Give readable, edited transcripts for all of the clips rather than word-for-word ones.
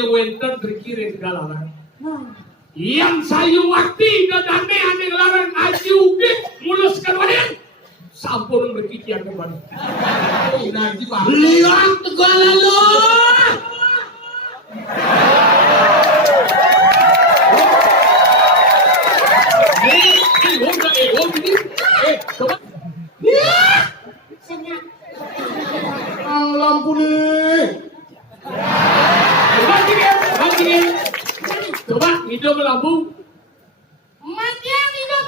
wenten terkirim galaran. Yang sayu wakti dadane ane larang aji uge muluskan wadah. Sampun berkikian kembali. Nanti Pak. Lihat segala lo. Lampu nih. Coba hidup lampu. Makin hidup.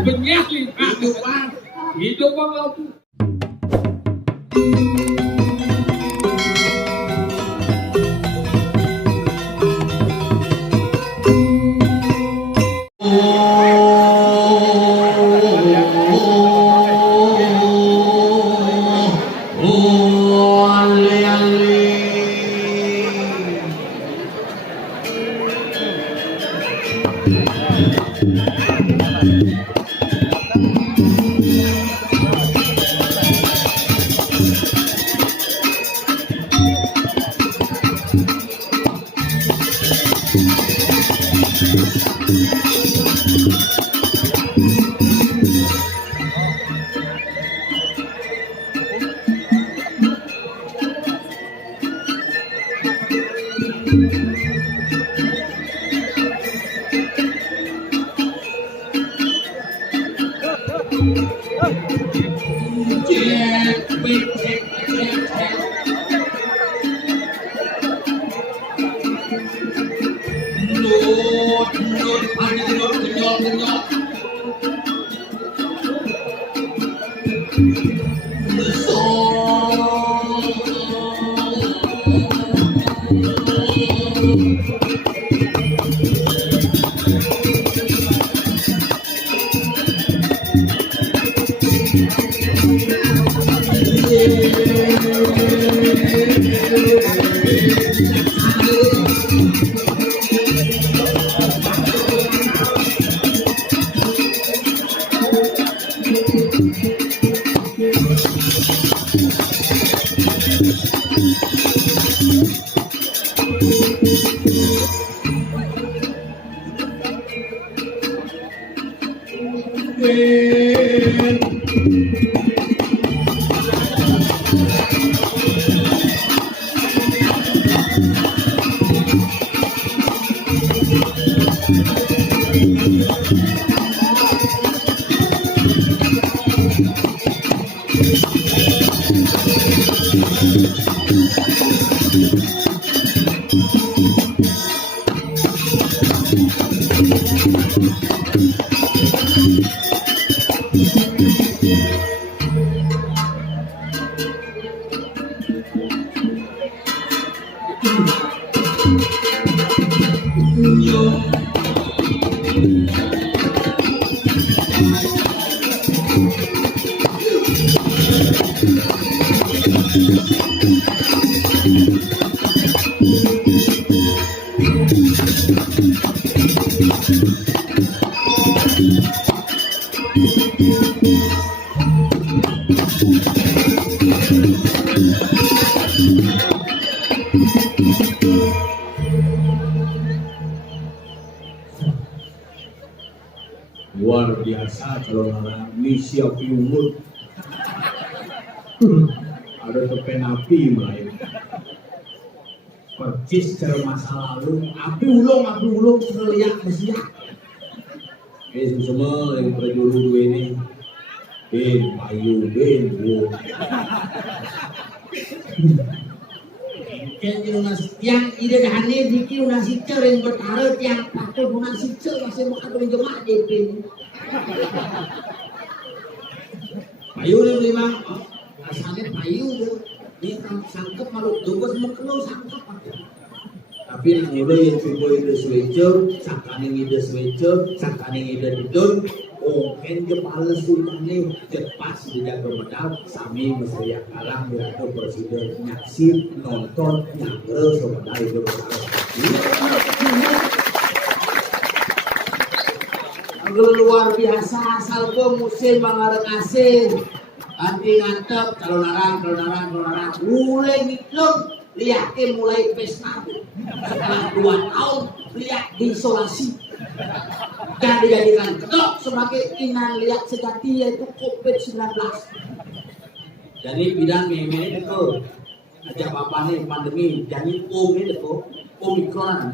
Benyek hidup lampu. Luar biasa kalau orang misi api umur. Ada tepen api mulai. Percis ke masa lalu, api ulung seliak mesiak. Semua yang berjuru ini, ben payu ben bu. Yang ide dahane dikir nasi yang bertaruh yang pakai nasi masih mau kado jemaah DP. Payu ni lima, asalnya payu tu, ni sangkap malu tugas muklo sangkap. Tapi yang mulai yang cuba ide switcher, sangkaning ide switcher, sangkaning ide tidur. Oh, kan kepala sultan ni cepat tidak bermedal. Sami mesaya kalah berada presiden nyaksi nonton nyangre semedal itu luar biasa asal ke musim mangareng asin. Anti ngantep kalau narang mulai ngitlung lihat mulai pesta. Setelah 2 tahun lihat diisolasi dan dijadikan ketok sebagai inan lihat sejati yaitu COVID-19. Jadi bidang ini itu aja apa nih pandemi jadi itu Omikron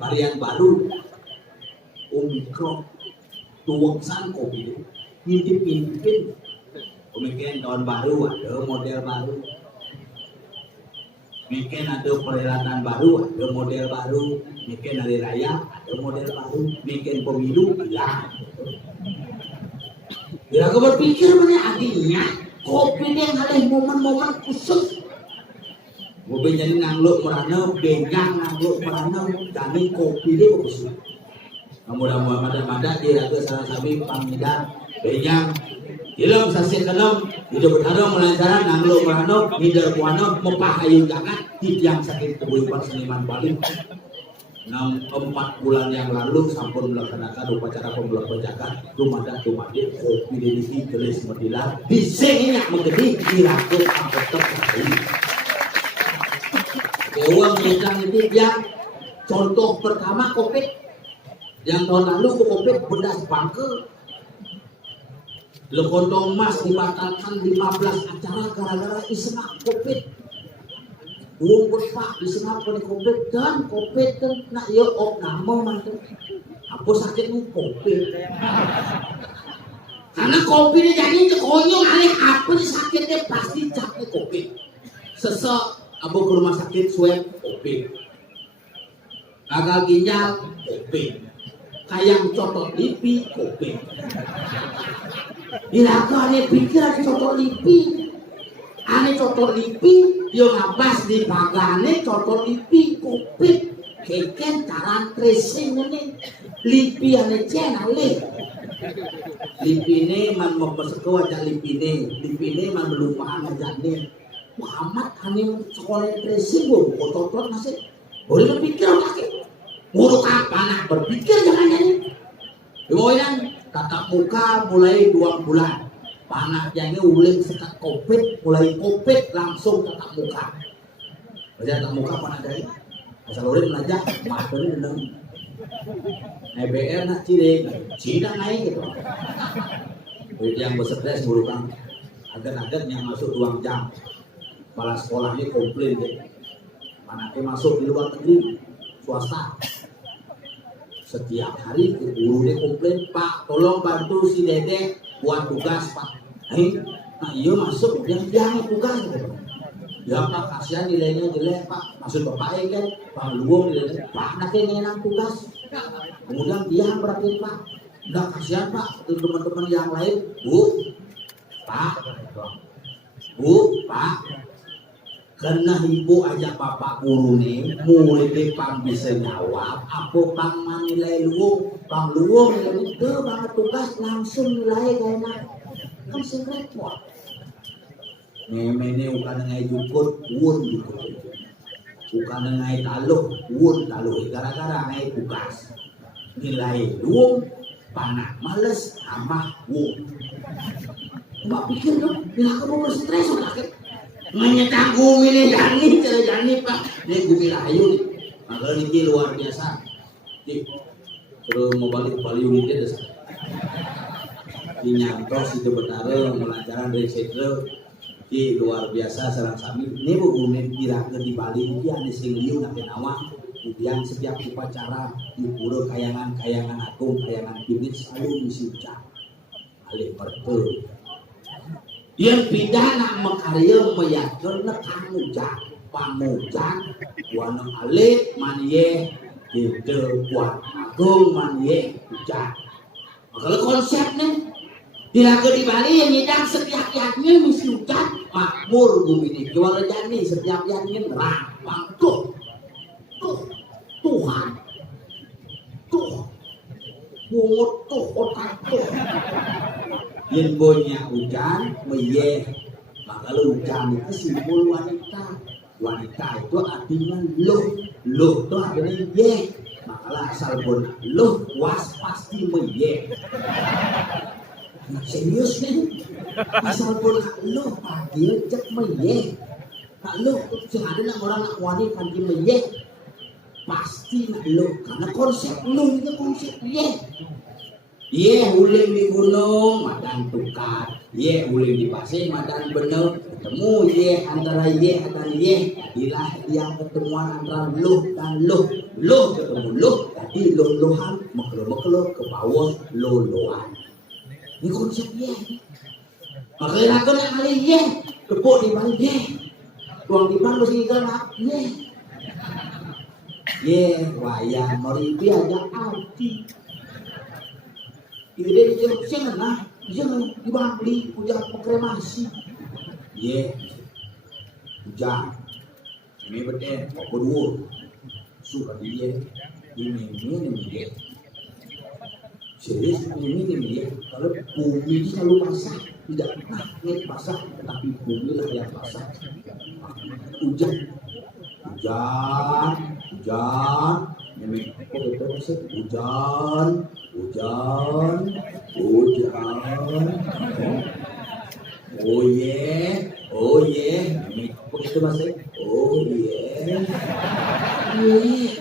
varian baru Omikron tuangsan COVID ngintip mungkin tahun baru ada model baru, mungkin ada perhelatan baru ada model baru, mungkin hari raya ada model baru, mungkin pemilu hilang. Bila kau berpikir mana artinya COVID yang ada momen-momen khusus. Mobil jadi nangluk merana, bengang nangluk merana, jadi kopi dia khusus. Mudah-mudahan ada dia ada salah kami panggilan bengang. Ilmu sasih kelam, hidup berharap melancaran nangluk merana, hidup buana, mempahayu jangan, yang sakit kebuipan seniman Bali. 4 bulan yang lalu sampun melaksanakan upacara pembelak penjagaan rumah tumadit kopi dedisi gelis metilar bisingnya menggedi dirakut angkot terkait. Uang yang itu yang contoh pertama COVID yang tahun lalu COVID bedas bangke Lekontong Mas dibatalkan 15 acara gara-gara isena COVID. Uang berpak isena COVID dan COVID kan nak ya nama mantu. Apa sakit nu COVID? Karena COVID ni jadi konyol alih apa sakitnya pasti capek COVID. Sesek abu ke rumah sakit swab COVID. Gagal ginjal COVID. Kayang cotot lipi COVID. Ilaka ane pikir ane cotot lipi. Ane cotot lipi yo ngabas di bagane cotot lipi COVID. Keken cara tracing ini lipi ane cenale. Lipine man memperseko aja lipine man melupakan aja nih. Muhammad ane sekolah tracing bu cotot masih boleh berpikir otak. Nguruk apa nak berpikir jangan jadi. Doyan tatap muka mulai 2 bulan. Panaknya ini uling sekat COVID, mulai COVID langsung tatap muka. Baca tatap muka mana dari? Asal uling belajar, makan dengan EBR nak ciri naik gitu. Yang berstres burukan agar-agar yang masuk 2 jam. Kepala sekolahnya komplain gitu. Anaknya masuk di luar negeri, swasta. Setiap hari gurunya komplain, Pak tolong bantu si Dedek buat tugas Pak. Nah iya masuk yang tugas gitu. Ya Pak kasihan nilainya jelek Pak. Maksud Bapak kan Pak Luwung nilainya Pak nanti ngenang tugas. Kemudian dia berarti Pak enggak kasihan Pak teman-teman yang lain. Bu Pak karena ibu aja bapak guru nih mulai pang bisa jawab apa pang menilai pang luwung itu banget tugas langsung nilai kayaknya kan repot ini bukan ngai jukut jukut bukan ngai taluh gara-gara ngai tugas nilai luwung panak males amah mbak pikir dong bila kamu berstres sakit menyetanggung ini jani Pak ini gue bilang ayo nih maka ini luar biasa nih terus mau balik Bali itu dinyantos itu betara melancaran dari sekre di luar biasa serang sami ini bukan kira-kira di Bali ini ada singliu nanti nawang kemudian setiap upacara di pura kayangan agung kayangan bibit selalu misi ucap alih pertul yang pidana makarya meyakin pamujang wana alif maniye gitu kuat agung maniye ucap kalau konsepnya dilakukan di Bali yang nyidang setiap yaknya misi ucap makmur bumi jual jani setiap yaknya rampang tuh Tuhan pungut tuh otak tuh yang punya hujan meyeh maka hujan itu simbol wanita itu artinya loh itu artinya yeh maka asal pun loh was pasti meyeh serius nih asal pun loh pasti cek meyeh Nak lu sing ada nak orang nak wani kan ye pasti nak lu karena konsep lu itu konsep ye ulin di gunung madan tukar ye ulin di pasir madan bener ketemu ye antara ye dan ye jadilah yang ketemuan antara lu dan lu ketemu lu jadi lu-luhan mekelo ke bawah lu-luhan ini konsep ye makanya aku nak kali ye kepuk di balik ye tuang di bawah mesti ikan ye wayang meripi aja arti ini jangan lah jangan dibeli hujan kremasi ye hujan ini betul berdua suka dia ini dia serius ini kalau bumi selalu basah tidak pernah basah tapi bumi lah yang basah hujan ini hujan oh yeah ini begitu masih oh yeah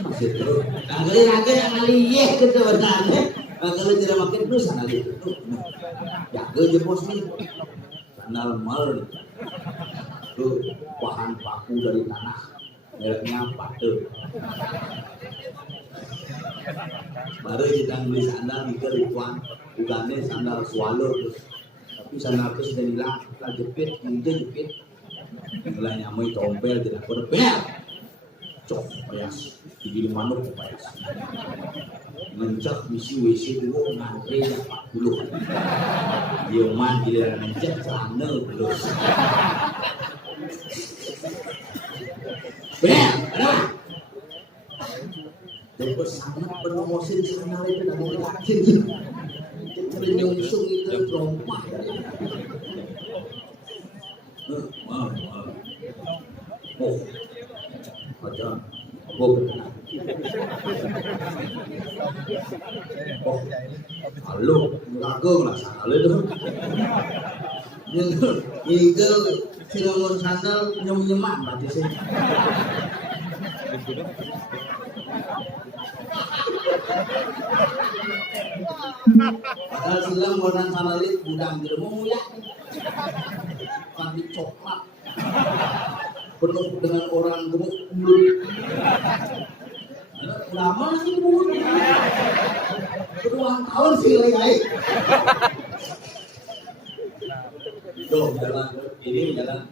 masih terus agak kali ye gitu benar kalau tidak makin terus kali itu jaga je bos ni sandal mal tuh bahan baku dari tanah mereknya patu baru kita beli sandal mikir ituan bukannya sandal swallow tapi sandal itu sudah hilang kita jepit mulai nyamai tompel tidak berbel cok payas gigi manuk payas mencak misi WC dulu ngantri ya 40 dia man dia mencak celana terus benar terus sangat promosi channel itu dan yakin ternyungsung itu trompah oh aja oh halo ngageng lah sandal itu itu sinamon sandal nyem-nyeman berarti sih padahal silang warna sandal itu gudang jermu ya kan coklat penuh dengan orang gemuk lama sih bu puluhan tahun sih lagi tuh jalan ini jalan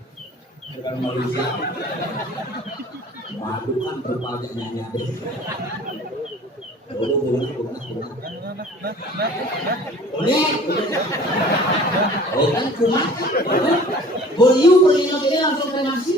Malaysia madu kan berpajak nyanyi boleh oh kan kumat boleh jadi langsung kremasi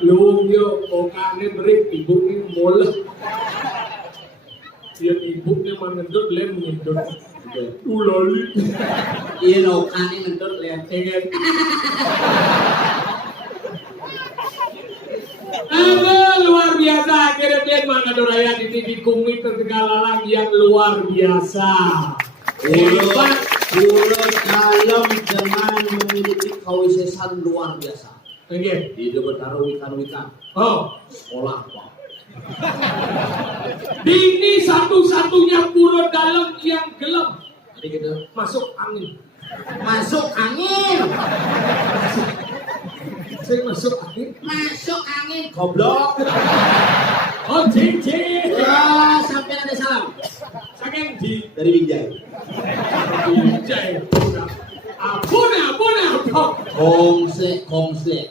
Luôn vô cô ca nên break ibu ni molek. Dia ibu ni mengendut lem mengendut. Ulali. Iya loka ini ngentut lihat Pengen. Luar biasa akhirnya Glenn Mangadoraya di TV Komite Tegalalang yang luar biasa. Hebat. Pulau dalam dengan memiliki kawisesan luar biasa. Oke. Di Betaro wikan-wikan. Oh, Sekolah Pak. ini satu-satunya pulau dalam yang gelap. Jadi gitu. Masuk angin. Masuk angin. Saya masuk angin. Masuk angin. Goblok. Oh, cincin. Wah, sampai ada salam. Saking di Dari Binjai. Jaya. Ampun. Komsle.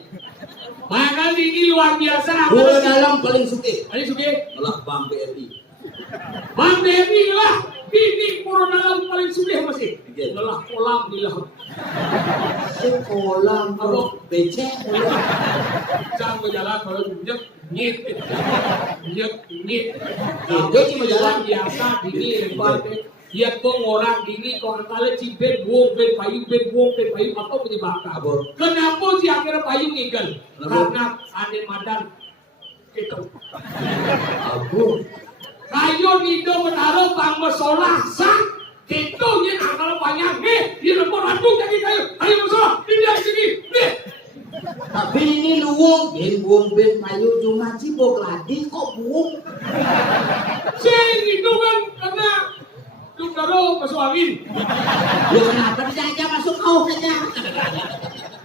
Makanya ini luar biasa. Pulau dalam paling suke. Ini suki. Olah Bank BRI. Bang Devi lah. Ini pulau dalam paling suki masih. Lelah kolam di laut. Sekolah Apa? becek. Jangan berjalan kalau nyet. Itu cuma jalan biasa ini lebar. Lihat kok orang gini kalau kalian cibet buang ben payung atau penyebabkan. Kenapa sih akhirnya payung igal? Karena ada madan itu. Abu. Kayo nido menaruh bang masalah sah. Itu yang akal banyak dia lemah rantung jadi kayo. Ayo masalah ini sini. Tapi ini luwung, buang ben payung cuma cibok lagi kok buang. Sing itu kan karena lu karo masuk angin. Ya kenapa tidak aja masuk kau saja?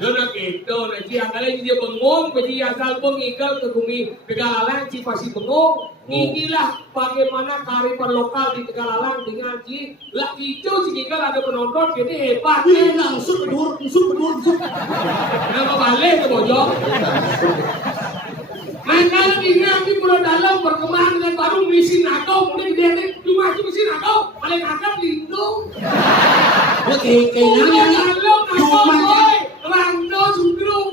Dono gitu, nanti akalnya dia bengong, jadi asal pengigal ke bumi Tegalalang, Cipasi bengong. Inilah bagaimana kearifan lokal di Tegalalang dengan Ci. Lah itu sehingga ada penonton, jadi hebat. Ini langsung bedur. Nama balik ke bojong. Makanya ini nanti pulau dalam berkembang dengan baru misi nakau, kemudian dia cuma misi nakau, paling nakal lindung. Oke, Pulau kayaknya dalam nakau, cuma Rangdo Sundrung.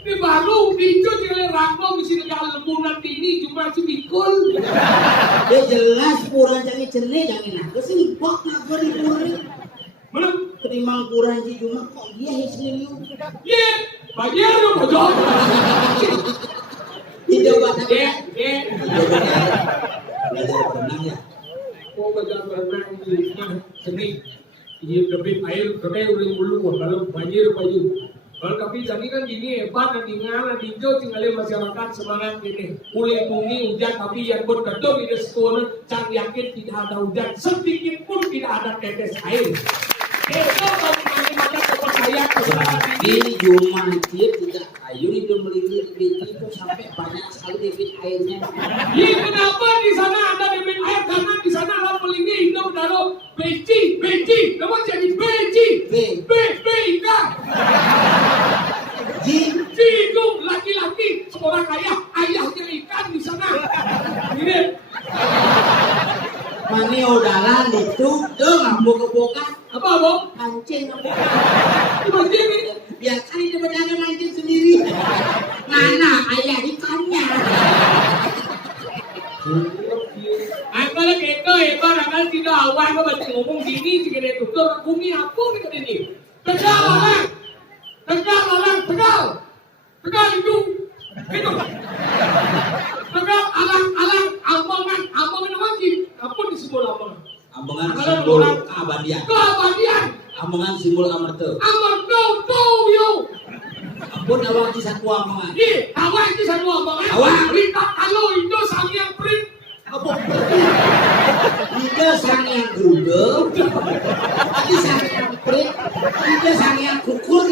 Ini baru dicu oleh Rangdo misi negara lembunan ini cuma cibikul. dia jelas kurang jangan cernih jangan aku sih bok nak beri kurang. Belum. Terima kurang sih cuma kok dia hisliu. Ye, bayar lu bojong. Tidak baca Ye. belajar berenang ya. Oh, belajar berenang di mana? Seni. Iya, tapi air udah mulu kalau banjir payung. Kalau tapi tadi kan gini hebat nanti ngala di hijau tinggalin masyarakat semangat ini. Mulai bumi hujan tapi yang berkedok di sekolah jangan yakin tidak ada hujan sedikit pun tidak ada tetes air. Itu bagi mata kepercayaan masyarakat ini. Ini cuma dia tidak kayu itu melingkir itu sampai banyak sekali debit airnya. Ini kenapa di sana ada debit air karena di sana ada pelinggi hidup taruh beci. Kamu jadi beci. B ikan. Ji itu laki-laki seorang ayahnya ikan di sana. Ini mani odalan itu tuh ngamuk kepokan apa bang? kancing Itu ini. biar kali dia berjalan mancing sendiri. Mana ayah ikannya? Aku lagi itu makanya tidak awal kau baca ngomong gini jika dia tutur bumi apa ni kata ni. Tegal orang, tegal itu. Tegal alang amangan lagi. Apa di simbol amangan? Amongan simbol keabadian. Amongan simbol amarta. Amarta tuh yo. Ampun awak di satu amongan. Ye, awak itu satu amangan. Awak. Kita kalau itu sangian print. Apa? Ida sang yang gudeg. Ida sang yang prit. Ida sang yang kukur.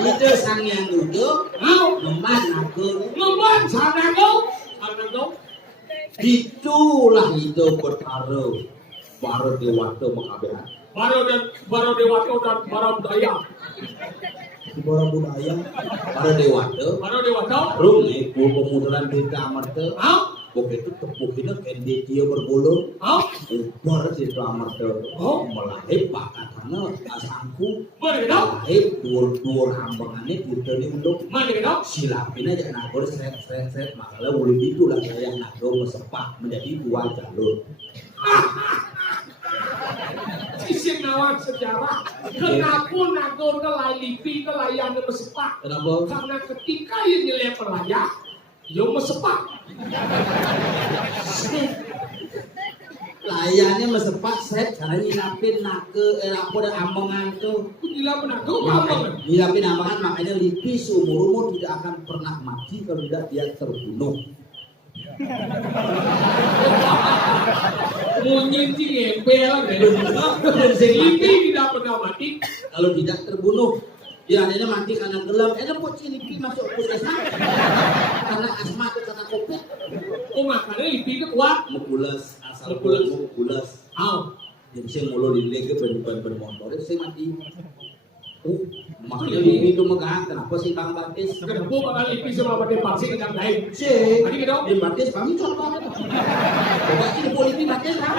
Ida sang yang gudeg. Memban aku. Memban sana kau. Itulah itu perkara para dewata makabehan. Baru dewata dan baru budaya. Para budaya, para dewata. Rung ibu pemudaran kita amarta. Begitu tepuknya kendi dia berbulu. Ubar cerita amarta. Melahir bakatannya asangku. Melahir dur hambangannya kita ni untuk. Silapin aja nagor seret. Makanya boleh itulah saya nagor mesepak menjadi dua jalur. Sisi nawak sejarah. Kenapa nagor kelai lipi kelayan mesepak? Kenapa? Karena ketika yang nilai pelaya, yo mesepak. Layannya mesepak seret caranya nyilapin nake apa dan ambangan tuh. Gila benar, kau apa? Nyilapin ambangan makanya lipi seumur-umur tidak akan pernah mati kalau tidak dia terbunuh. Mungkin sih ngempel lipi tidak pernah mati. Kalau tidak terbunuh, ya adanya mati karena gelap. Ada pocin lipi masuk puskesmas karena asma atau karena covid. Oh makanya lipi itu kuat. Mukulas asal mukulas. Jadi saya mulu di leg ban motor, saya mati. Makanya lipi itu megah. Kenapa sih Bang Batis? Kenapa bakal lipi sama pada vaksin yang lain? Cek. Tadi kita Di Batis kami coba. Coba ini politik Batis kan?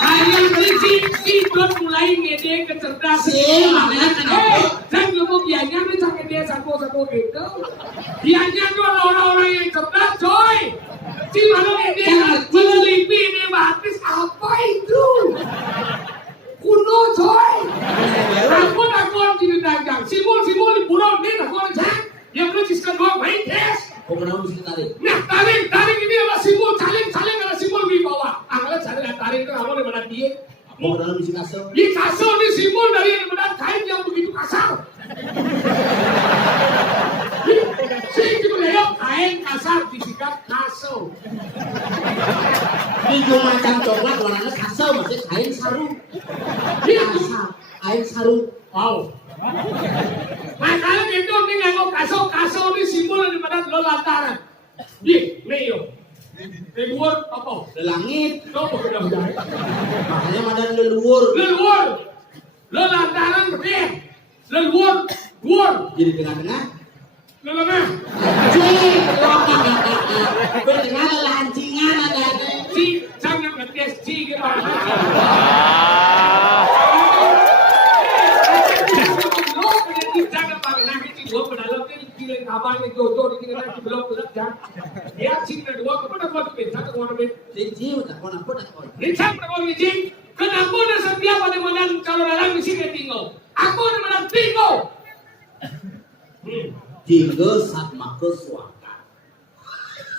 Ayam berisik, ikut mulai ngedek kecerdasan. Dan kemudiannya ini sampai dia satu-satu gitu. Dianya tuh orang-orang yang cerdas, coy. Si mana ngedek, lipi ini batis apa itu? Kuno, coy. Aku tidak dagang. Simbol di pulau ini aku cek. Yang belum ciskan doang, baik tes. Pemenang mesti tarik. Nah, tarik ini adalah simbol saling adalah simbol wibawa. Anggalan saling tarik itu apa daripada dia? Pemenang mesti kasar. Di kasar ini simbol dari daripada kain yang begitu kasar. Sih kita lihat kain kasar disikat kasar. Ini cuma macam coklat warnanya kasar masih kain saru. Kasar, kain saru. Wow. Makanya itu nih nggak kasar ini simbol daripada lelantaran. Di, Leo. Leluhur apa? Langit. Apa sudah menjadi? Makanya ada leluhur. Lelantaran gede. Leluhur. Jadi tengah-tengah. Lelengah. Cing. Bertengah lelancingan ada. Si, jangan ngetes si gitu. Jangan pernah kita dua pedalam ini kira kabar ini jodoh ini kita belum jangan. Ya sih kita dua kepada kau tu jangan kau nampak. Cincin tak kau nampak tak kau. Lincang pada kau lincing. Kenapa dah setiap pada menang kalau dalam misi kita tinggal. Aku ada menang tinggal. Tinggal saat maka suaka.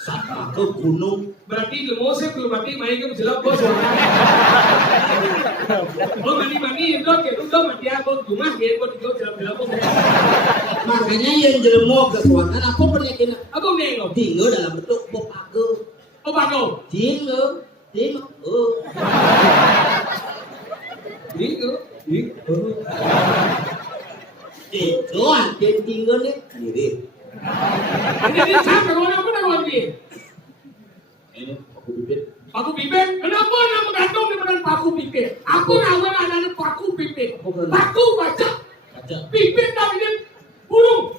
Saat maka gunung. Berarti Moses belum mati main ke jelas bos. Oh mani itu ke itu mati apa cuma dia buat itu jelas bos. Makanya yang jelemo ke suaka apa penyakitnya? Apa nengok? Tinggal dalam bentuk bopago. Oh bago. Tinggal. Itu anten tinggal ni mirip. Jadi siapa kau nak lagi? Ini aku bibit. Paku pipit? Kenapa nama gantung dengan paku pipit? Aku rawat anak paku pipit. Paku baca. Pipit tapi dia burung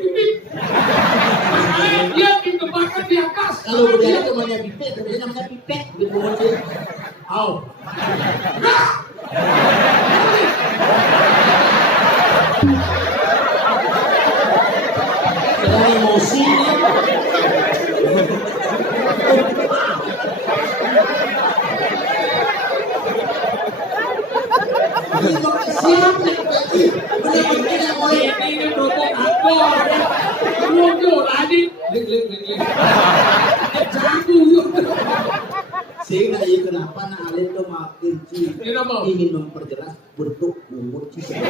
pipit. Makanya dia dikembangkan di atas. Kalau budaya itu namanya bibit, kemudian namanya pipet. Begitu muncul. Dengan emosi nih. Siap nih, bener-bener tidak boleh. Ini rokok aku. Rokok tadi. Lek. Jago. Sehingga ya kenapa nak Alin tuh makin Kenapa? ingin memperjelas bentuk umur Cisau.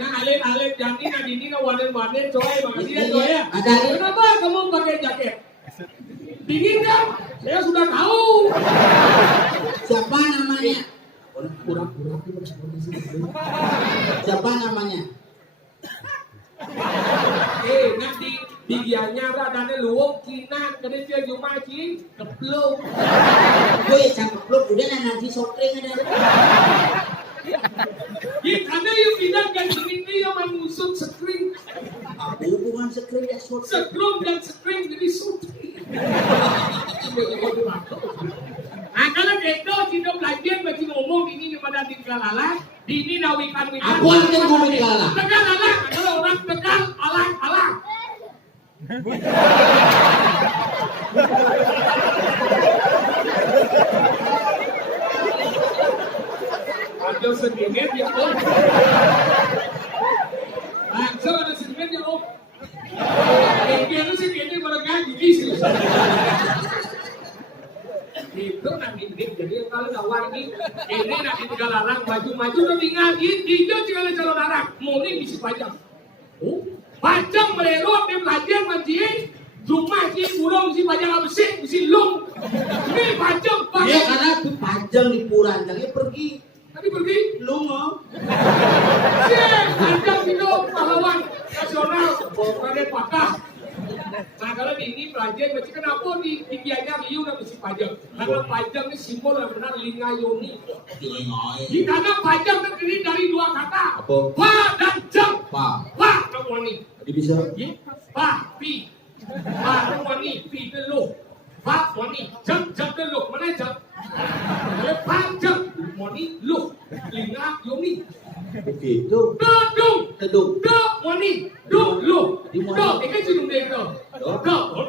Nah Alin jadi nanti ini wanen coy, makasih ya coy ya. Ada. Kenapa kamu pakai jaket? Dingin kan? Saya sudah tahu. Siapa namanya? Pura-pura. Siapa namanya? Nanti digianya radane luwung kinan kene dia cuma ci keblok. Gue cakep lu udah nanti sopring ada. Karena yang bilang kan ini yang mengusut screen. Apa hubungan sekre ya sopring? Scroll dan screen jadi sutri. Nah kalau gitu kita belajar bagi ngomong ini kepada tinggalala, ini nawikan wikan. Aku akan ngomong di kala. Tegal alang, kalau orang tegal alang. Ada sedikit ya om. Langsung ada sedikit ya om. Itu sedikit mereka gigi sih. Itu nanti jadi kalau kawan ini nanti tinggal larang maju udah tinggal itu tinggal calon larang mungkin bisa pajang. Oh, pajang melelot dia belajar majin rumah sih burung si pajang apa sih si lung ini pajang. Ya karena tuh pajang di Puranjangnya pergi. Tadi pergi Lu mau? pajang itu pahlawan nasional bukannya patah. Nah kalau di ini pelajar mesti kenapa di tinggiannya liu dan mesti pajang karena pajang ini simbol yang benar lingayoni. Karena pajang terdiri dari dua kata pa dan jam. Pa kamu ini Jadi bisa? pa pi kamu ini pi dulu pa wani jam dulu mana jam pa jam wani lu lingayoni. Begitu. Tedung wani lu ini kan cuma dia itu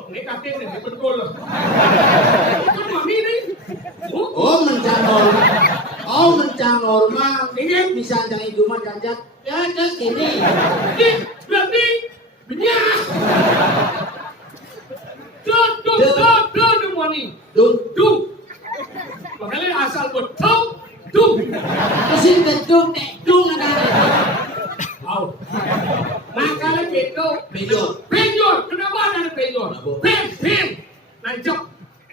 ini katanya betul kan mami ini mencang normal. Ini bisa jangan cuma cacat. Ya, terus ini. berarti banyak wani makanya asal betul Mesin gedung, ada. Wow. Nah kalau gitu penjor, kenapa ada penjor? Pen, nancap.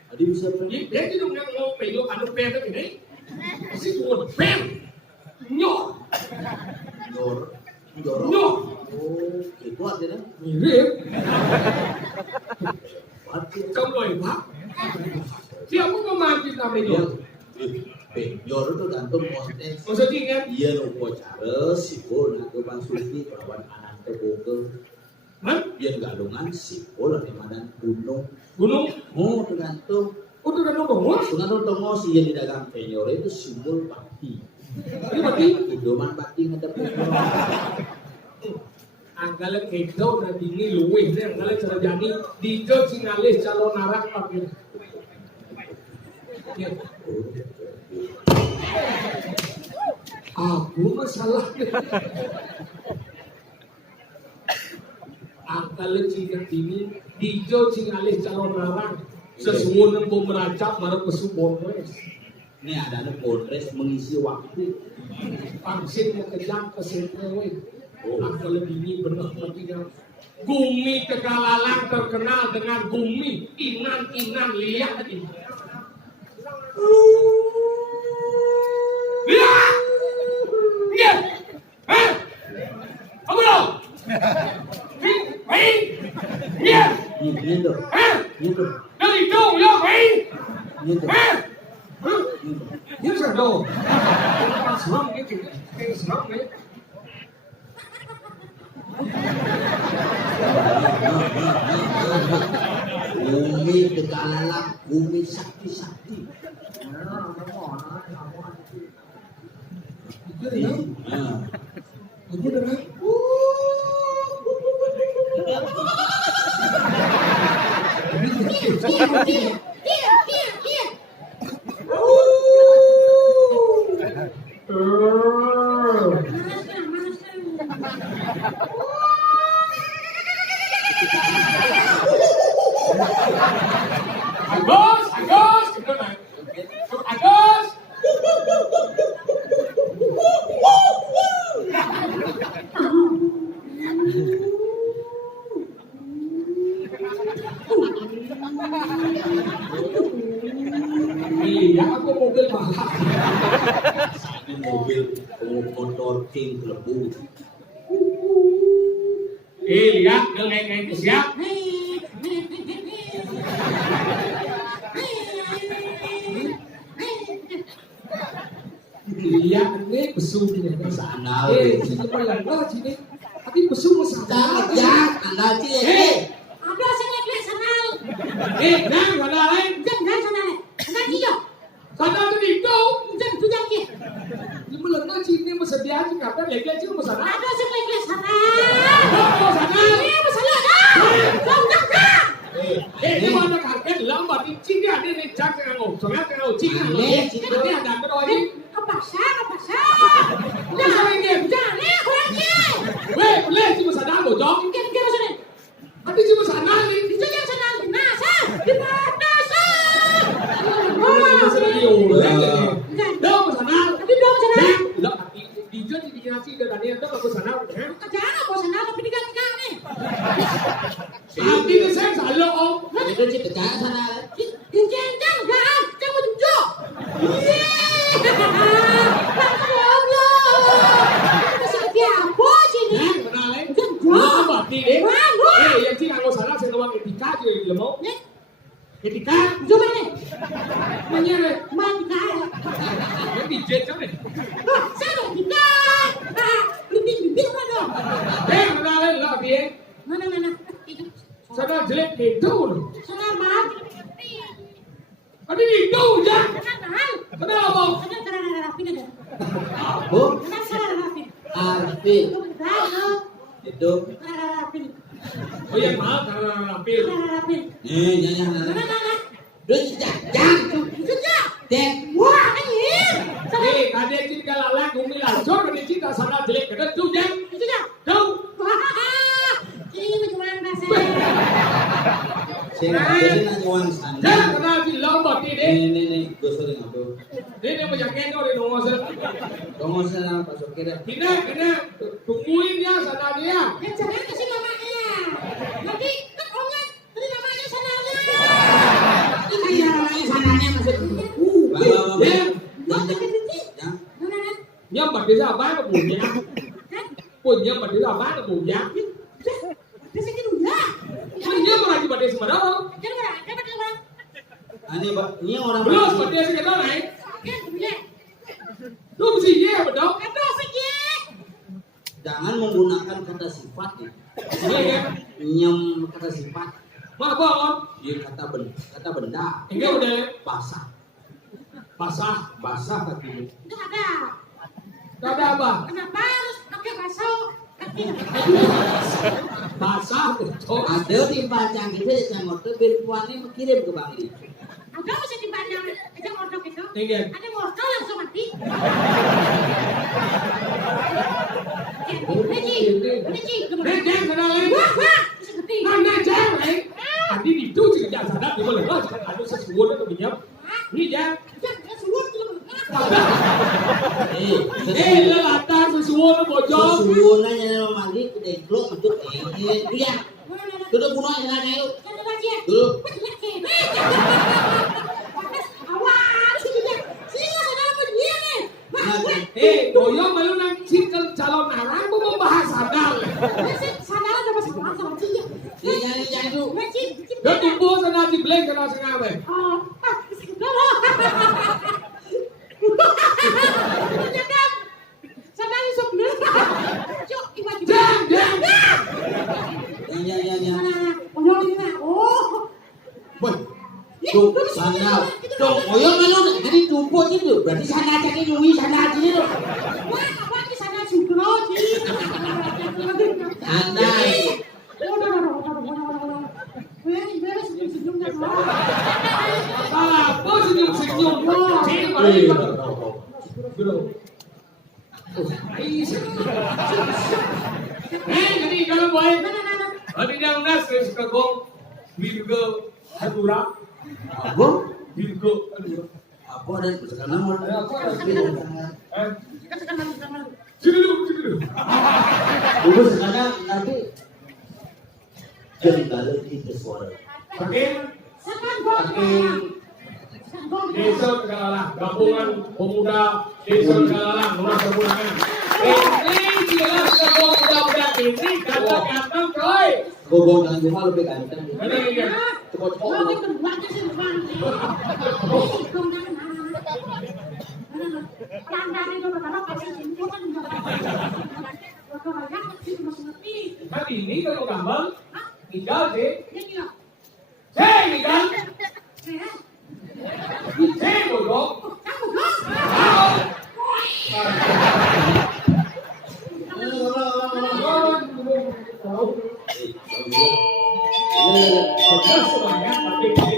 Jadi bisa pergi. Dia itu yang mau penjor, anu pen itu ini. Masih bukan pen, nyor. Oh, itu artinya Mirip. arti. Kamu loh pak. Siapa pemancing namanya? Penjor itu gantung konteks. Maksudnya kan? Iya lupa cara sipol nak Bang Suti lawan anak terbuka. Dia galungan sipol di madan gunung. Oh tergantung. Itu kan ngomong. Tergantung tongos yang di dalam penjor itu simbol bakti. Ini berarti Idoman bakti ngadep penjor. Anggale kedo na dini luwih ne anggale cara jani dijo singalih calon narak pakai. Aku masalah. Anggale cina dini dijo singalih calon narak sesuwun nempo meracap marep kesubon wes. Ini ada Polres mengisi waktu. Pangsit yang kejam kesentrewin. Anggale dini benar pentingnya. Gumi Tegalalang terkenal dengan gumi inan liat ini. Lihat! Lihat! Apa dong? Lihat! Gitu. Gitu. Dari jauh ya, Gitu. Ini sudah dong. Serang gitu. Serang ya. Bumi Tegalalang, bumi sakti-sakti. Agus, Agus, Agus. Iya, aku mobil mahal. Ini mobil motor king kelebu. Lihat, ngeleng-ngeleng siap. Lihat, ini besuk ini. Sana, Sini malah sini. Tapi besuk masalah. ya, anda cilik. Ada seneknya sanal. Nang, mana lain? Jangan sanal. Sanal dia. Sana tu itu. Jangan tu jangan. Dia melengah sini bersedia sih kata lagi aja masalah. Ada seneknya sanal. Oh, sana. Ini masalah dah. Jangan. Ini mana karpet lambat ini cingga ini cak ngau, soalnya ngau cingga. Ini ada kedua ini. Apa sah? Apa sah ini? Jangan kurangnya. Weh, boleh cuma sana lo dong. Mungkin maksudnya. Tapi cuma sana nih. Itu yang sanal. Nasa. Di mana sah? Ini sana dia orang. Dong sana. Tapi dong sanal. Lo di jadi di nasi dan tadi itu aku sana. Jangan apa sanal tapi diganti nih. Tapi ini saya salah om. Itu sih kerjaan sana. Jangan mau tunjuk. Masih apa sini? Kenal eh? Lambat nih. Yang sih ngau sana saya ngomong etika juga di lemau. Etika. Coba nih. Mana nih? Mati Yang di jet kan nih. Sana kita. Bibir mana? Kenal eh lo dia. Mana? Itu. Sana jelek itu loh. Sana mat. Ada itu ya. Sana. Kenapa? Sana cara rapi dah. Apa? Sana cara rapi. Arfi. Itu. Cara rapi. Oh yang mahal karena rapil. Cara rapi. Jangan. Mana? Duh, jangan. Sudah. Dek. Wah, ini. Sana. Kadang kita lalak umi lacur, kadang kita sana jelek, kadang tu jeng. Sudah. Tahu? Wah. Ini bagaimana rasanya? Saya jadi nanyuan sana. Jangan kenal si lambat ini. Ini, gue sering apa? Ini penyakit kau di nomor satu. Kamu sana pasok kira. Kena, tungguin ya sana dia. Jangan kasih namanya. Nanti kan omnya tadi namanya sananya. Ini yang namanya sananya maksud. Ya, nyambat dia apa ke punya? Punya pada dia apa ke punya? Punya orang di pada semua orang. Ini orang Belum pada sekitar lain. Lu mesti ya betul. jangan menggunakan kata sifat ya. Iya ya. Nyem kata sifat. Mah bang. Dia kata benda. Enggak udah Basah. basah. Kaki. Gak ada apa? Kenapa harus pakai bakso? Basah betul. Ada di panjang kita di Cangor itu birpuannya mengirim ke Bang Li. Ada bisa dipandang aja ngordok itu. Iya. Ada ngordok langsung mati. Jeng kenalin. Wah, bisa gede. Mana jeng, Tadi itu sih jangan sadar di mana lah. Ada sesuatu itu pinjam. Ini jeng. Jangan suruh dulu. Lelata sesuatu bocor. Susunan yang Bang Li udah blok itu dia. Duduk bunuh aja yuk. Duduk. Awas, sini ada begini. Boyong malu nanti calon narang mau membahas sandal. Sana ada masalah sama dia. Jangan tuh. Dia tumbuh sana di bleng sana sengaja. Jeng. Tuh, sandal. Tuh, oyong malu jadi tumpuh itu. Berarti sana aja nyui sana aja itu. Sandal. Bro. Jadi kalau baik, ada yang nas kagong Virgo Hadura, Apa? Virgo Hadura. Apa dan sekarang mau Cidu. Dulu sekarang nanti cerita lagi ke suara. Pakai Pakai Desa Tegalalang, gabungan pemuda Desa Tegalalang, Lurah Sebulangan. Ini jelas semua muda-muda ini ganteng-ganteng, coy. gogong dan cuma lebih ganteng. Ada ini kan? Cepat-cepat. Tapi ini kalau gambar, tinggal deh. Tinggal. Godok. Sebanyak pakai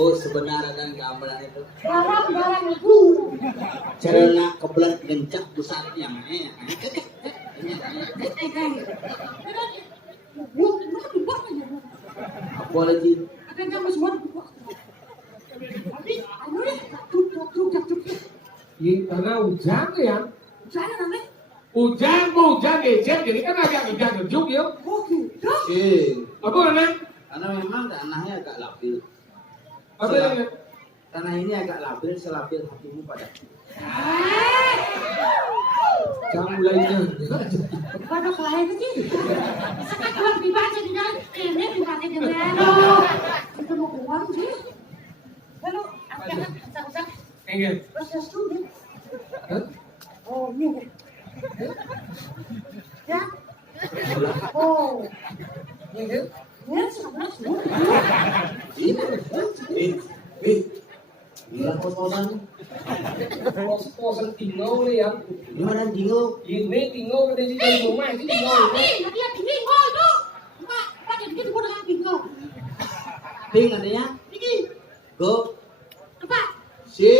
Apa sebenarnya kan gambaran itu? Garang-garang itu. Cerna kebelat gencak pusatnya. Apa lagi? Akan kamu semua dibuat. Tapi, anu deh, tuk. Ini karena hujan ya. Jangan namanya. Hujan ejek, jadi kan agak hujan kejuk ya. Oh gitu. Apa namanya? Karena memang tanahnya agak labil. Apa namanya? Tanah ini agak labil, selabil hatimu padaku. Jangan mulainya. Pada kelahin sih. Sekarang dibaca di dalam ini dibaca di dalam. Kita mau keluar sih. Lalu, usah. Enggak. Proses dulu. Hah? Oh, ini. Ya. Oh. Enggak. Ya, sebelas dulu. Gila kos-kosan. Kos-kosan tinggal nih ya. Gimana Dingo? Ini tinggal dari rumah ini tinggal. Dia tinggi itu. Pak jadi gua dengan tinggi. Ting artinya? Tinggi. Go. Apa? Si.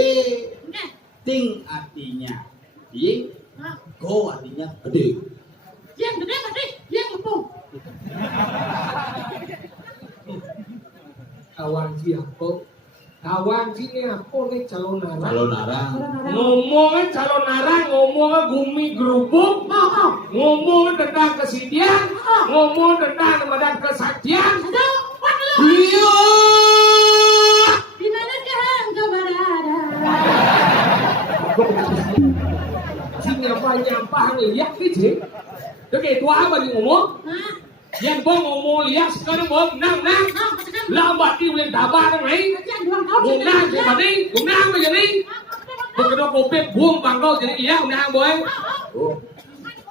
Oke. Ting artinya ting. Hah? Go artinya gede. Yang gede tadi, yang ngepung. Kawan siapa? Kawan sini apa nih calon narang? Calon narang. Ngomongnya calon narang, ngomongnya gumi gerubuk, ngomong tentang kesedihan, ngomong tentang Ramadan kesaksian. Aduh, waduh. Iya. Di manakah engkau berada? Sini apa nyampah lihat sih? Oke, tua apa nih ngomong? Hah? Yang bong ngomong lihat sekarang bong nang. Nah, katakan. Lambat di ulang tabah kan mai. Yang dua tahun Gồm nang siapa nih? Gồm nang bây giờ đi. Begitu kopet buang bangkau jadi iya gồm nang boy. Oh.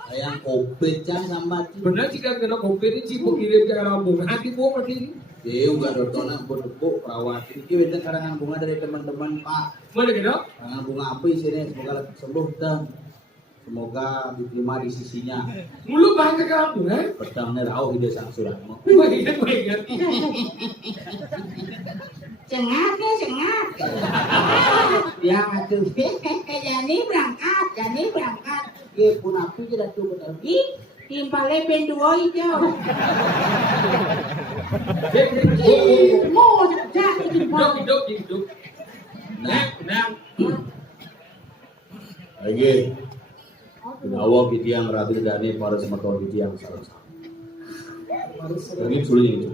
Ayang kopet can sambat. Benar jika kena kopet ini cipu kirim ke arah bunga hati buang nanti. Dia uga dotona berdebuk perawat. Ini beda karangan bunga dari teman-teman Pak. Mana kena? Karangan bunga apa sini? Semoga sembuh dan semoga diterima di sisinya. Mulu bahan ke arah bunga. Pertama rau ide sang suratmu. Wah ini gue ingat. Cengat ya, cengat. Yang atuh Jadi berangkat. Ye pun api kita tuh betul. Timpalnya penduo itu. Hidup Mau jadi timpal. hidup. Nang. Lagi. Awak gitu yang ratu dani para semeton gitu yang salah. Ini sulit ini.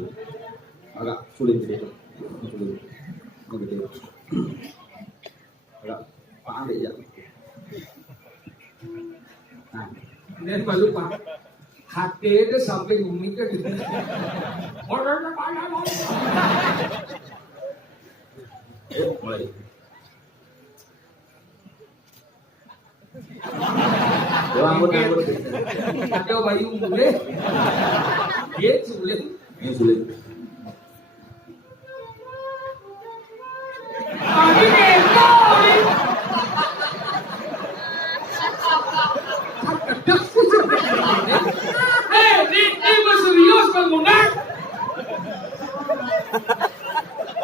Agak sulit gitu. Sulit. Begitu. Agak pandai ya. Nah, Ini baru pak. Hati itu sampai umi ke gitu. Orangnya banyak. mulai. Anggur. Ada bayu boleh. Dia sulit. Ini sulit. Tadi boy. Ini serius Bang Mundak.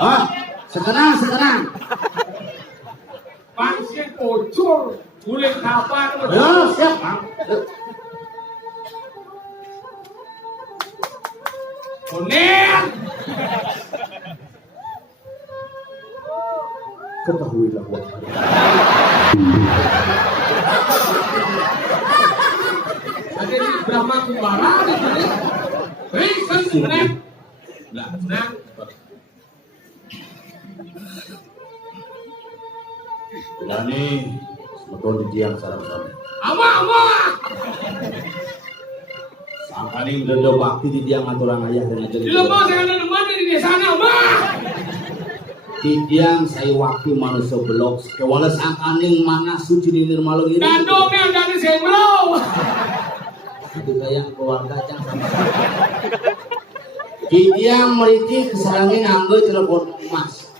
Ah, sekarang. Pangsit bocor. Boleh kapan? Ya, siap, Bang. Oner. Ketahuilah wahai. Ada di Brahma Kumbara di sini. Hei, kan Oner. Nah, Nah, berani semeton di tiang sarang-sarang. ama. Sangkani udah bakti di tiang aturan ayah dan aja. Di lemah saya ada teman di desa ama. Di tiang saya waktu manusia belok. Kewala sangkani mana suci di nirmalo ini. Dan domel dari Sembro. Itu sayang keluarga cang sama. Di tiang meriti keserangin anggo telepon emas.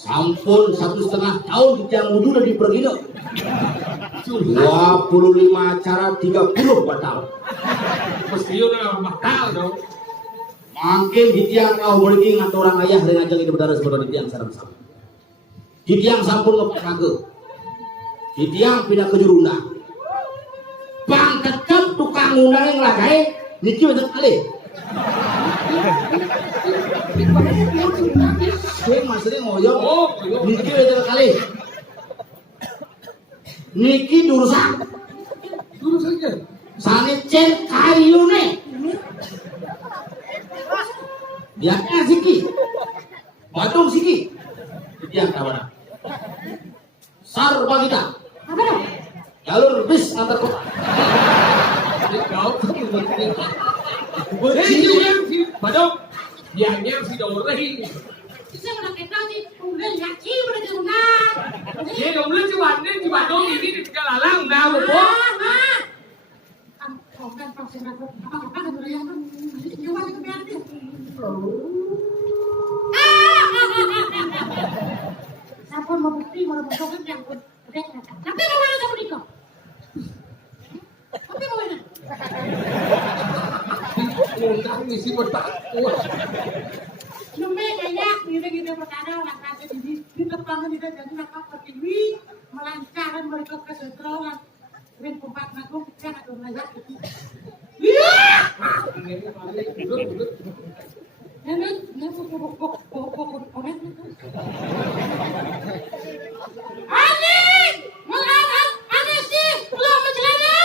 Sampun 1,5 tahun di tiang wudhu udah dipergido. 25 acara 30 batal. Mesti udah bakal dong. Makin di tiang kau berarti ngat orang ayah dan ajang hidup darah sebenarnya di tiang sarang-sarang. Di tiang sampun lepas kage. Di tiang pindah ke jurunda. Bang tetep tukang undang yang lagai niki betul kali. Saya masih ngoyong. Oh, Niki betul kali. Niki durusan. dulu saja. Sani cen kayu nih. Dia siki. Batung siki. Dia kawan. Sar bagita. Apa dong? Jalur bis antar kota. Kau Hei, juga si Badok. Dianya si Daurahi. Bisa udah kenal sih. Udah yakin udah di rumah. Dia dong lu cuman si Badok ini di Tegalalang dah bobo. Kan pasien aku apa kan udah yang coba itu biar dia. Siapa mau bukti mau bentuk yang Lumbe kayak gitu perkara langkah di depan kita jadi langkah pertiwi melancarkan mereka kesentrolan. Ring kumpat naku kita atau ngajak gitu. Iya. Ini komen itu. Aneh, aneh sih, belum mencelana.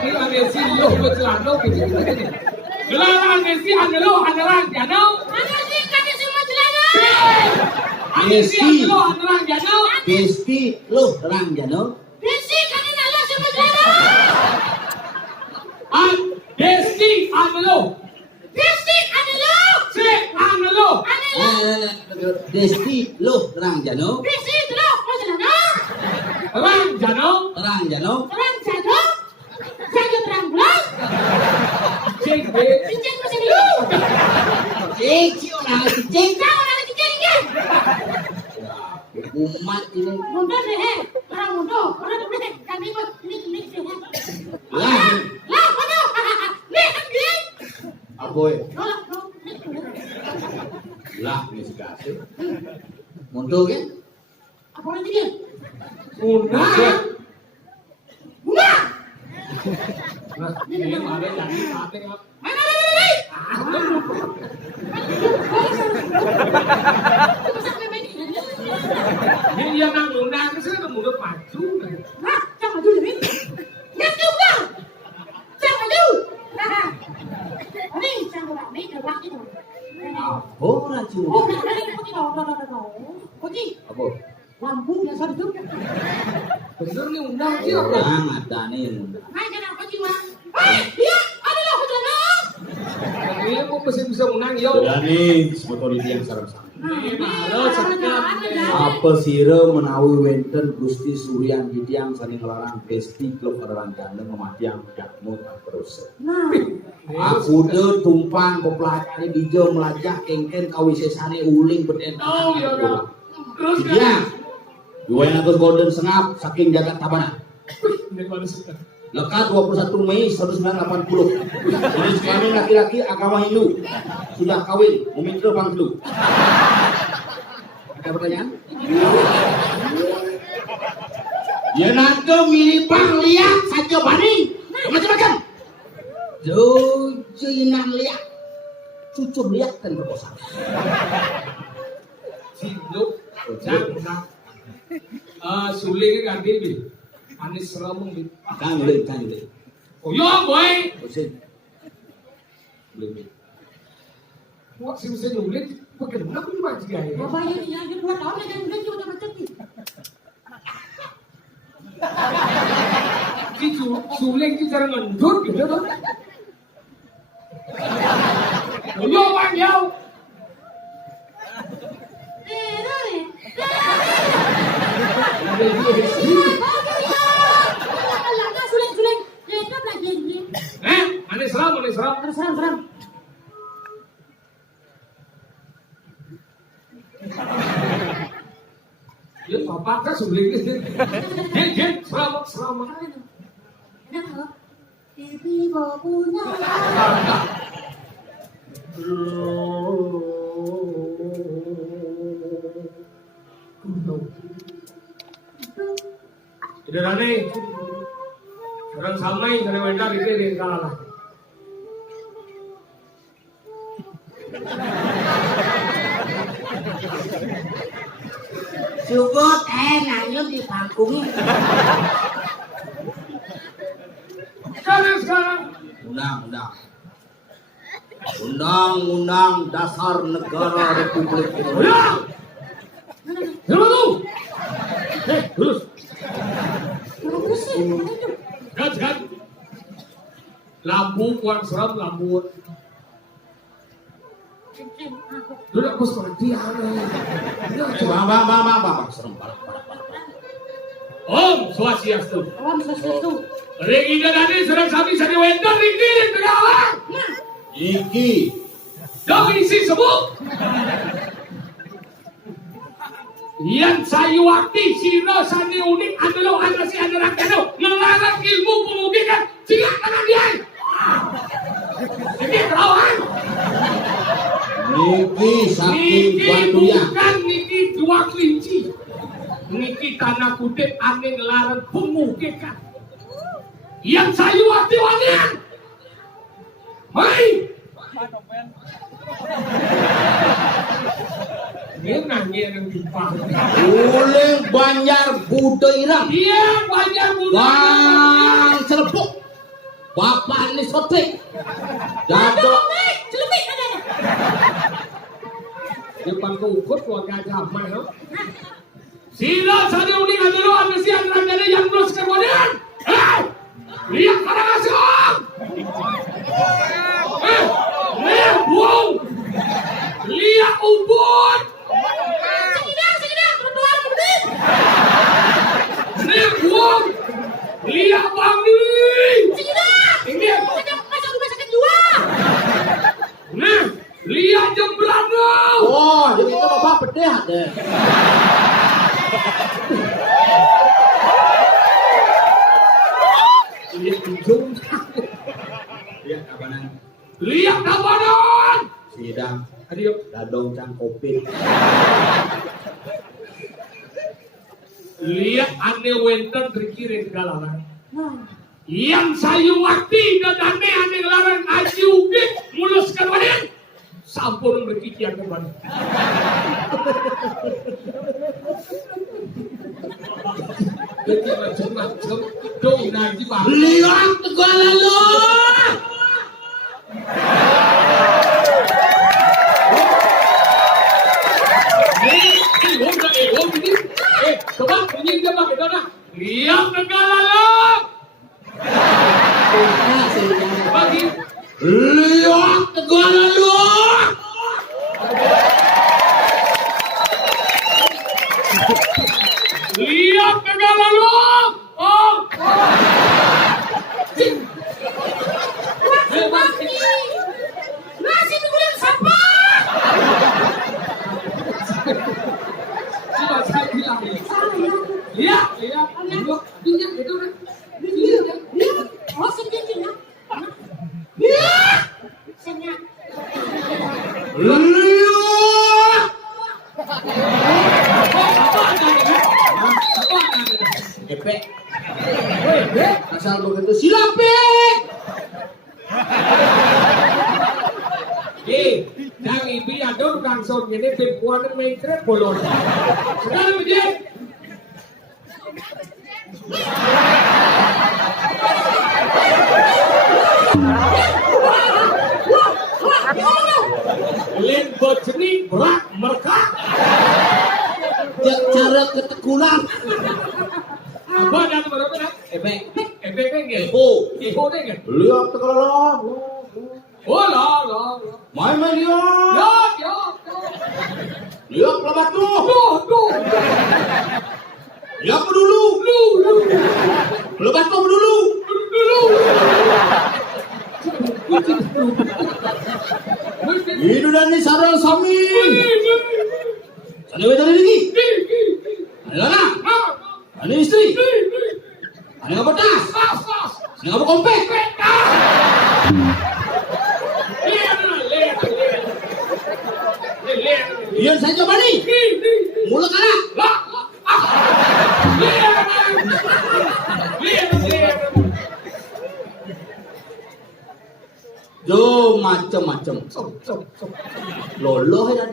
Ini Anesi lo bercelana gitu. Gelar Anesi Anelo Anerang Jano. Aneh kan semua celana. Anesi Anelo Anerang Jano. Besti lo terang jano. Besi kan nalo semua celana. Desti Anelo. Besi Anelo. Se Anelo. Besti lo terang jano. Besi terus mau celana. Terang Jano. Terang jano. Terang jado. Jado terang belum. Cek Cincin masih dulu. Cik orang cik. Tahu orang cincin kan? Umat ini. Mundur deh, orang mundur. Orang tuh deh, kami buat ini deh. Lah, Lah, mana? Nih kan dia. aboy. Nolak. Lah, ini sekasih. Mundur kan? Apa lagi dia? Mundur. Bunga. Ini ada jadi sate kan. Mana? Ini dia nang undang ke sini mundur maju. Hah, jangan maju lebih. Yang juga. Jangan maju. Ini jangan rame, gerak itu. Oh, racun. Oh, ini Koci. Apa? Lampu biasa itu. Bener nih undang sih apa? Orang ada nih. Hai, kenapa Koci, Bang? Hai, dia ada lah Koci. Ini kok masih bisa menang yo. Sudah nih, sebetulnya yang sarang-sarang. Apa? Apa sira menawi wenten Gusti Suryan Didiang saning larang Besti klub Karawan Jandeng kematian dakmu terus. Nah, Aku de tumpang pepelajari dijo melajah kengken kawisesane uling beden. Oh iya dah. Terus kan? Didiang. Dua yang golden sengap saking jagat tabana. Ini pada suka. Lekat 21 Mei 1980. Jenis kelamin laki-laki agama Hindu. Sudah kawin, memitra bangsu. Ada pertanyaan? Ya nanti milipang lihat saja baning. Macam-macam. Jojo inang lihat. Cucu lihat kan berkosa. Sinduk. Jangan. Suling ganti bi. Anis ramung bi. Kang boleh. Oh iya boy. Bosin. Boleh. Wah sih bisa nulis. Bagaimana pun baca gaya. bapaknya yang 2 tahun aja udah juga macam ni. Si suling si cara ngendut gitu tuh. Oh iya bang yau. Suling. Kita belajar ni. Anis ram. Serang. Ya apa kan suling ni. Gen selamat. Kenapa? Ibu punya. Tidak ada. Orang samai sana wenda gitu di kalah. Cukup nanyut di panggung. Sekarang. Undang-undang dasar negara Republik Indonesia. Terus tu. Terus. Terus sih. Kan. Lampu kurang seram lampu. Duduk aku seperti apa? Bang, serem parah. Om Swastiastu. Om sesuatu. Ring ida tadi sedang kami sari wendar ring di tegawang. Iki Dong isi sebut. Yang sayuwakti siro sani unik adalah anasi adalah kano melarang ilmu pengudikan silakan dia. Ini perawan. Niki saking Niki Batuya. bukan niki dua kelinci. Niki tanda kutip ane ngelaran pemukikan. Yang sayu hati-hatian. Hai. Dia nanya yang dipak. Uling Banjar Budo Irang. Dia banyak Bang Celepuk. Bapak ini sotek. Jadok. Celepik ada. Depan ke ukur keluarga zaman, no? Sila sada uning adalo anu si antara jadi yang terus kemudian. Lihat orang asing. Lihat buang. Lihat ubun. Segedar, berdoa berdiri. Lihat buang. Lihat bangli. Segedar. Ini. Masuk rumah sakit dua. Nah, lihat jembrana. Oh, jadi itu bapak pedih deh. Lihat ujung. Lihat apa nang? Lihat kabanan. Sidang. Adio. Dadong cangkopin. Lihat ane wenten terkirim segala. Yang sayu wakti dan ane larang aji ugik muluskan wadah. Sampun berkikian kembali. Jadi macam-macam dong nanti bang. Lihat tegal lalu. Coba bunyi dia pakai dana. Lihat negara. Bagi. Lihat tegal lalu. Lihat negara lu. Oh. Masih nungguin sampah. Coba saya bilang ini. Lihat. Lihat. Dunia itu kan. Oh, sendiri ya. Senyak. Lihat. Epek. Asal begitu silapik. Yang ibi ada langsung ini perempuan main bolon. Sekarang begini. Len bojeni berak mereka. Cara ketekunan. Apa dan berapa nak? Epek. Efek kan gitu. Iho deh kan. Lihat tegal lalu. Oh lah. Main lihat. Ya. Lihat pelabat tuh. Tuh. Lihat dulu. Lu. Pelabat tuh dulu. Dulu. Itu dan ini sarang sami. Sana betul lagi. Ada anak. Ada istri. Ada yang betas. Ada yang kompek. Iyan saya coba nih. Mula kalah. Jo macam-macam. Lolo ada.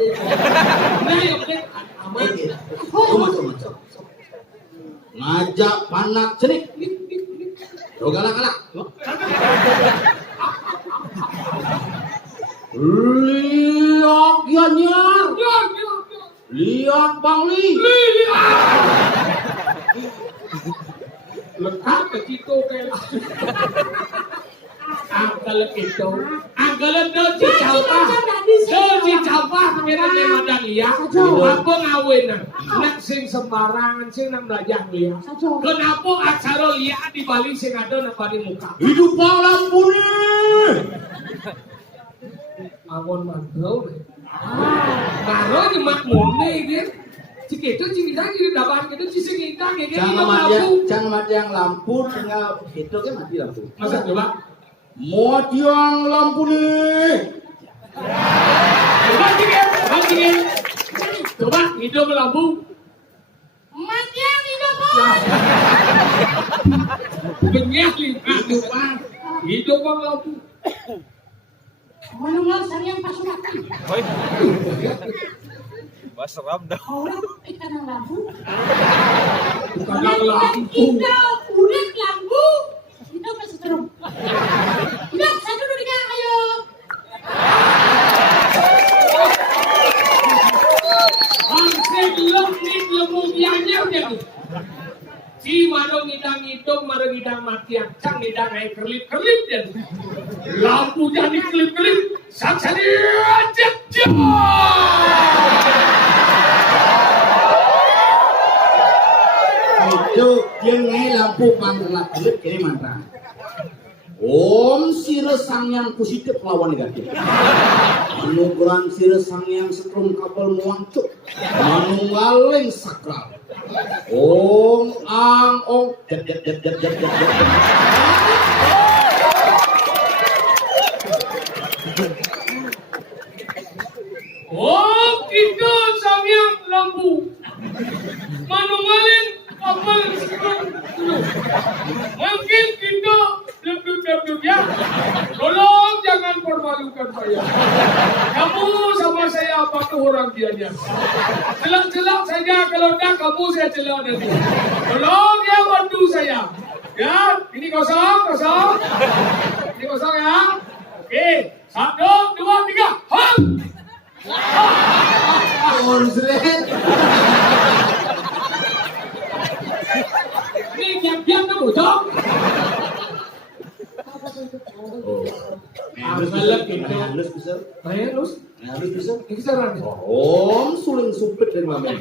Jo macam-macam. Ngajak panak cerik. Jo galak-galak. Lihat Yanyar. Lihat Bangli. Lekat ke situ kayak angkel itu do cicapa pengennya madang liya apa ngawin nak sing sembarangan sing nang belajar liya kenapa acara liya di Bali sing ada nang bali muka Hidup Bang Lampu nih. awon mantul karo ni mak mone dia Cik itu cinta jadi dapat itu sisi kita kayak Jangan mati yang lampu tinggal itu kan mati lampu. masa coba Mau tiang lampu nih. Begini. Coba hidup lampu. Makian hidup Benyah kehidupan. Hidup lampu. menunggal sariang pasuraki. Wah seram dah. Orang ikan yang lampu. Bukan lampu. Udah lampu. Itu masih seru. Udah, satu dulu dia, ayo. Hansip lemit lemudianya jadi. Si warung ngidang hidup, marung ngidang mati acang, ngidang air kerlip-kerlip jadi. Lampu jadi kerlip-kerlip, saksani aja. Itu dia ngai lampu panggung kulit kini mantra. Om sira sangyang positif lawan negatif. Anugerah sira sangyang setrum kapal muancuk. Manunggaling sakral. Om ang ong jet. Oh, kita samyang lampu. Manunggalin kapal sekarang dulu. Mungkin kita lebih ya. Tolong jangan permalukan saya. Kamu sama saya apa orang dianya. Celak-celak saja kalau tak kamu saya celak nanti. Tolong ya bantu saya. Ya, ini kosong. Ini kosong ya. Oke, 1, 2, 3, hang. Konslet. Ini diam-diam tuh bocor. Halus bisa. Halus. Halus bisa. Ini saran. Om suling supit dari mami.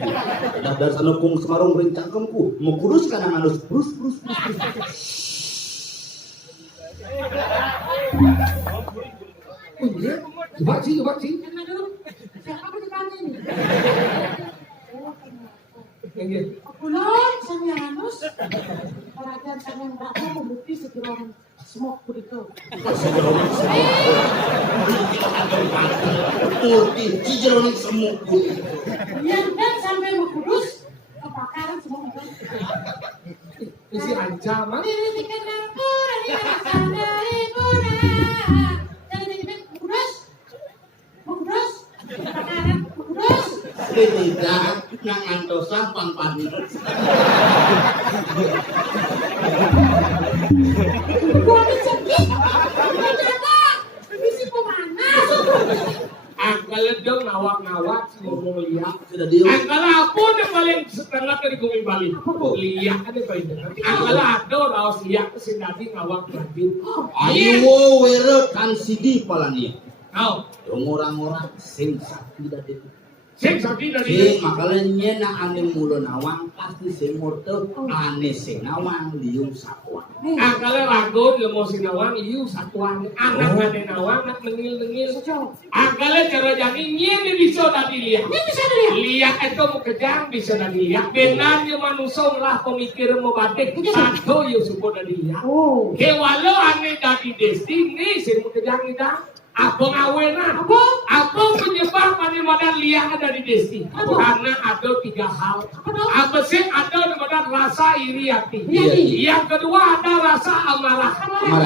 Dadar sanukung semarung rencangkemku. Mau kurus kan halus. Brus. Oh iya, coba sih. Jangan dulu. Siapa ditanya ini? Yang Kulon sang Yanus. Perhatian sang yang berapa membukti segerong smoke begitu. Putih, cijeronik semuk. Yang dan sampai mengkudus kebakaran semua itu. isi ancaman. Dirikan lampu dari asal dari puna. Dari mengkudus, kebakaran mengkudus. Tidak, yang antosan pan-pan. Buat sedih, ternyata misi pemanas. Angkala dong nawak ngomong lihat. Sudah dia. Angkala apa yang paling setengah dari Gumi Bali? Lihat ada paling dengar. Angkala ada raos lihat kesindati ngawak lanjut. Ayo were kan sidi palania. Kau, Orang-orang sing sakti dari sing sakti dari sing makalanya na ane mulo nawang pasti sing morto ane sing nawang liung sakwa. Angkala ragon lemo sinawang iu satuan. Anak ane nawang nak nengil. Angkala cara jadi nyene bisa tadi lihat. Ini bisa dilihat. Lihat itu mau kejang bisa tadi lihat. Benarnya manusia lah pemikir mau batik. Satu yuk support tadi lihat. Oh. Kewalo ane dari destiny sing mau kejang ida. Apa ngawenan? Apa penyebab mana lihat ada di desti? Karena ada 3 hal. Apa sih ada rasa iri hati. Yang kedua ada rasa amarah.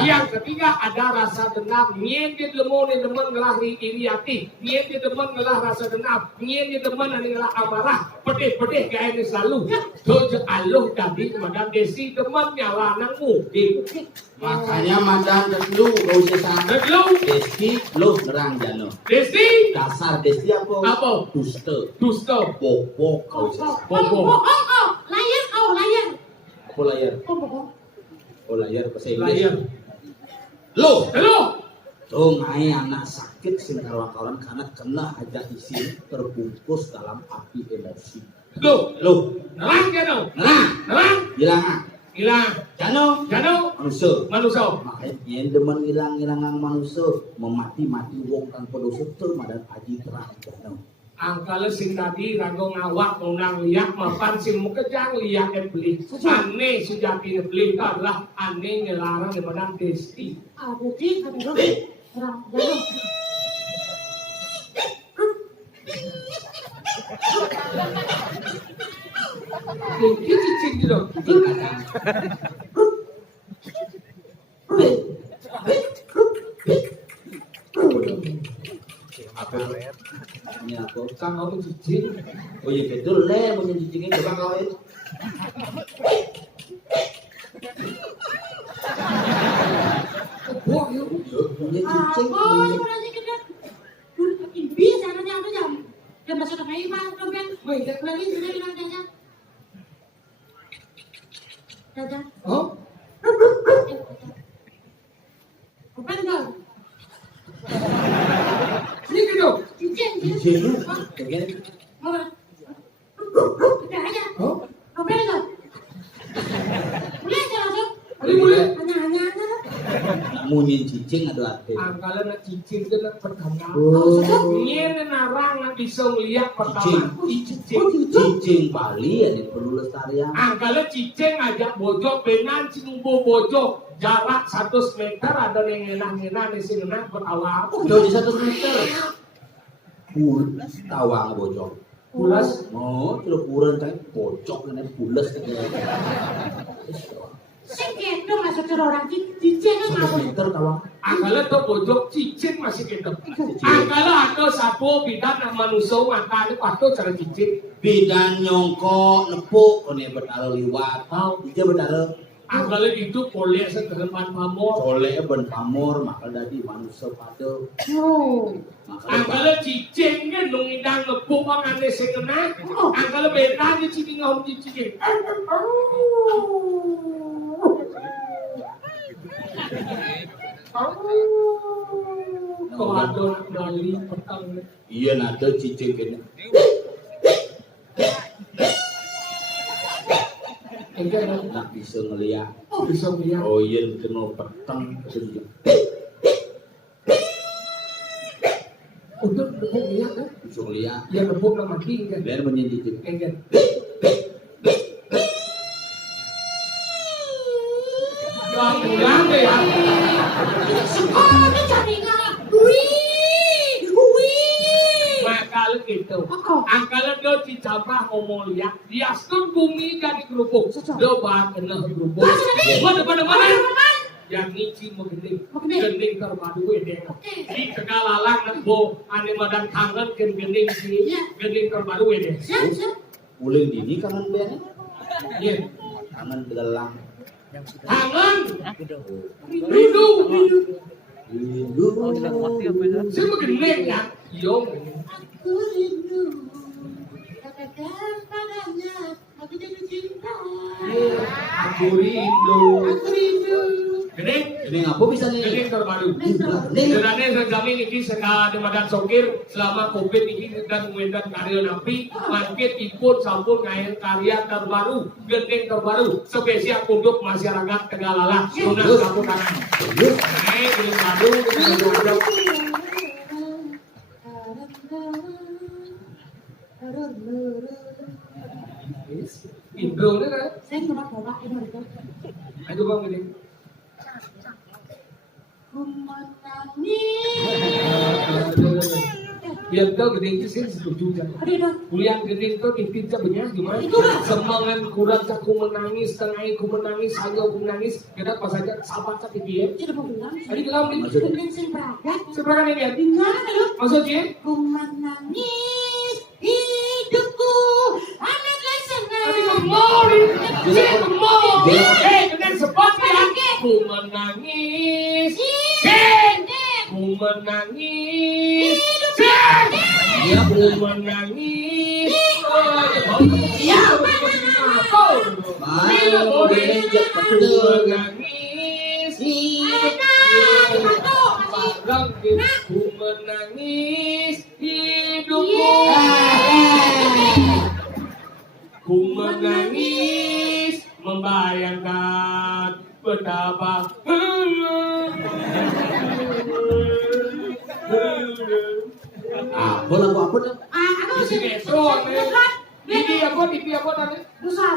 Yang ketiga ada rasa dendam. Nyen dia demen ngelah iri hati. Nyen dia demen ngelah rasa dendam. Nyen dia demen ngelah amarah. Pedih kayak ini selalu. Tujuh Allah tadi madam desi demen nyala nangmu. Makanya madam dulu gak usah sana. Dulu Desti lo nerang jano. desi Dasar desti apa? Apa? Dusta. Bopok kau usah. Bobo. Layar. Apa layar? Bohong. Oh layar bahasa Inggris. Layar. Lo. Halo. Tuh ngai anak sakit sing kawan karena kena aja isi terbungkus dalam api emosi. Lo. Nerang jano. Nerang. Hilang. Jano. Manusia. Makanya yang demen hilang-hilangan manusia memati-mati wong tanpa dosa tuh madan aji terang jano. Angkala sing tadi rago ngawak nang liak mapan sing mukejang liak beli. Aneh sejati beli itu adalah aneh ngelarang daripada desti. Berarti ada orang dalam. Mungkin cicing gitu. Apa ini aku? Kang aku cicing. Oh iya betul le, mau cicingin coba kau itu. Wah, yuk. Punya cicing. Sebenarnya kita dulu bisa ada jam. Jam masuk ke main mah, kemudian banyak lagi sudah bilang jajan. Jajan. Oh, Apa enggak? ini gitu. Cincin. Cicing lu, kayak Mana? Udah aja. Oh, Apa enggak? Boleh aja langsung. boleh. Hanya. munyin cicing ada ate. Angkala na cicing itu na pertama. Oh, Ini narang na bisa ngeliat pertama. Cicing. cicing Bali ya perlu lestarian. Angkala cicing ngajak bojok dengan cinumbo bojok jarak 100 meter ada yang ngenah-ngenah di sini nah berawal. Jauh di 1 meter. Pulas tawang bocok. Pulas. Oh, terus kurang kan bocok kan pulas kan. Sing gitu masuk ke orang cincin kan 1 masuk. meter tawang. Angkala tuh bojok cicing masih gitu. Angkala ada satu bidan yang manusia makan itu atau cara cicing. Bidan nyongko nepuk kene betalo liwat. Tau dia betalo. Angkala itu boleh seterepan pamor. Soleh ben pamor makal dadi manusia pada. Oh. Angkala cicing kan nungidang nepuk pangane sing kena. Angkala beda di cicing ngom cicing. Kau ada Bali petang. Iya nada cicing kene. Enggak ada. Nak bisa ngeliat. Bisa melihat. Oh iya kena petang kerja. Untuk nepuk lihat kan? Bisa ngeliat. Ya nepuk nama mati kan? Biar menyendiri. Enggak. Pulang deh ya. Oh, ini jaringan. Wih. Makal gitu. Angkala do dicabah ngomong lihat. Dia sun bumi jadi kerupuk. Do bahan kena kerupuk. Mana? Yang ngicing mau gending. Gending terpadu edeng. Di tegalalang nak bo ane madan kangen gending sini. Gending terpadu edeng. Siap. Uling dini kangen bener. Iya. Kangen gelang. Kangen. Rindu. Rindu. Saya mau gending ya. Yo. Aku rindu. Katakan padanya, aku jatuh cinta. Aku rindu. Aku rindu. Gending. Ini apa bisa nih? Gending terpadu. Nih. Sebenarnya terjamin ini seka demadan sokir selama COVID ini dan mengendan karya napi mangkit ikut sampun ngayen karya terbaru gending terbaru spesial untuk masyarakat Tegalala Sunan Kaputangan. Gending baru intro ni kan? Saya cuma coba ini itu. Ayo bang gending. Biar kau gending itu saya setuju kan? Kuliah gending itu titik sebenarnya gimana? Semangat kurang aku menangis, tengah aku menangis, hanya aku menangis. Kita pas saja sahabat sakit dia. Tidak mau bilang. Tadi bilang ini Gending sing beragam. seberapa ini ya? Dengar dulu. Maksudnya? Ku menangis hidupku amatlah senang. Tadi kemarin, saya kemarin. Dengan sebab ya. Ku menangis, ku menangis, Iya ku menangis. Iya. Mau berenjak betul. Menangis, ku menangis hidupku. Ku menangis membayangkan betapa Apa lagu apa nih? Aku Di sinetron. TV apa tadi? Besar.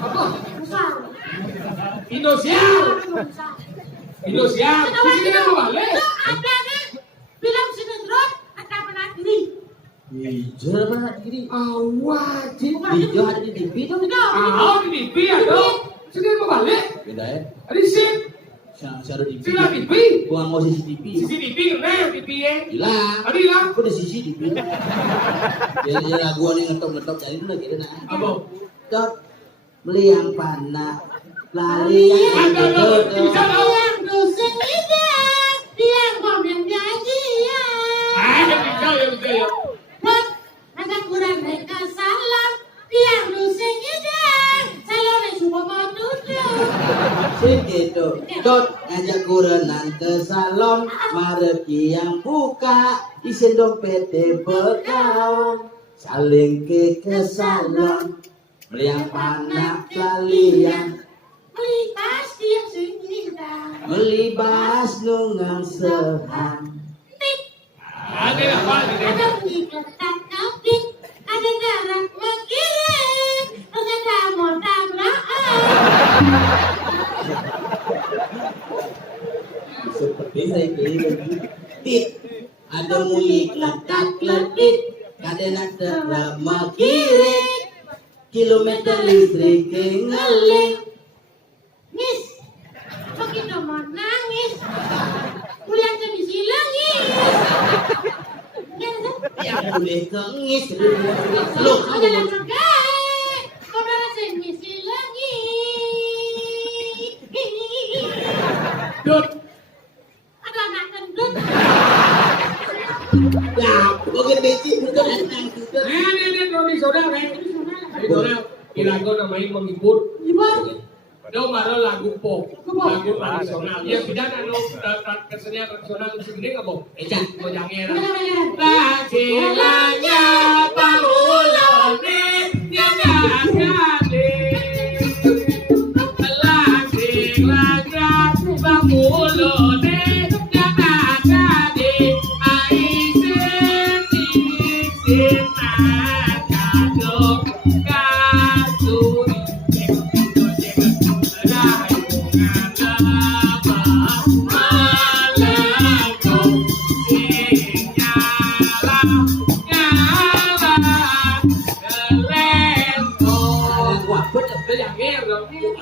Apa? Besar. Indosiar. Indosiar. Di sini kan balik. Ada nih film sinetron ada pernah diri. Hijau apa diri? Wajib. Hijau ada di TV tuh. Di TV ada. Sini kan balik. Beda ya. Ada di sini. Saya ada di TV. Sini TV. Buang mau CCTV. CCTV keren TV ya. Hilang. Ada hilang. Kok di CCTV? Ya laguan yang ngetop dari dulu kira nah. Apa? Tot meliang panah lali yang Bisa tahu. Yang dosen ide, yang ngomong janji ya. Bisa ya. Buat ada kurang mereka salam, yang dosen ide, salam yang semua mau duduk. segitu. Tot ngajak kurenan ke salon, mareki yang buka, isi dompet bekal, saling ke salon, meliang panah lali yang Melibas yang sehingga. melibas nungang sehang. Ada apa? Ada bunyi ketak kapit, ada darah mengiring, ada kamu tabrakan. Seperti saya kira tit ada bunyi letak ledit, kadang ada mengiring, kilometer listrik ngeling. Nis, begitu mau nangis, kuliah kemisi lengis. Yang boleh kengis lo Ada yang terkait, saudara kemisi lengis. Dut. Ada anak kentut, ya bukan besi bukan anak juga Ini Rodi Saudara. Rodi Saudara. Kira-kira namanya menghibur. ibu, Ada baru lagu pop, lagu tradisional. Ya bidana no kesenian tradisional itu segede nggak boh? Mau jangan. Lacilanya pangulone nyagade. Lacilanya pangulone nyagade. Aisyah tisin nakadok kasuri. wah bener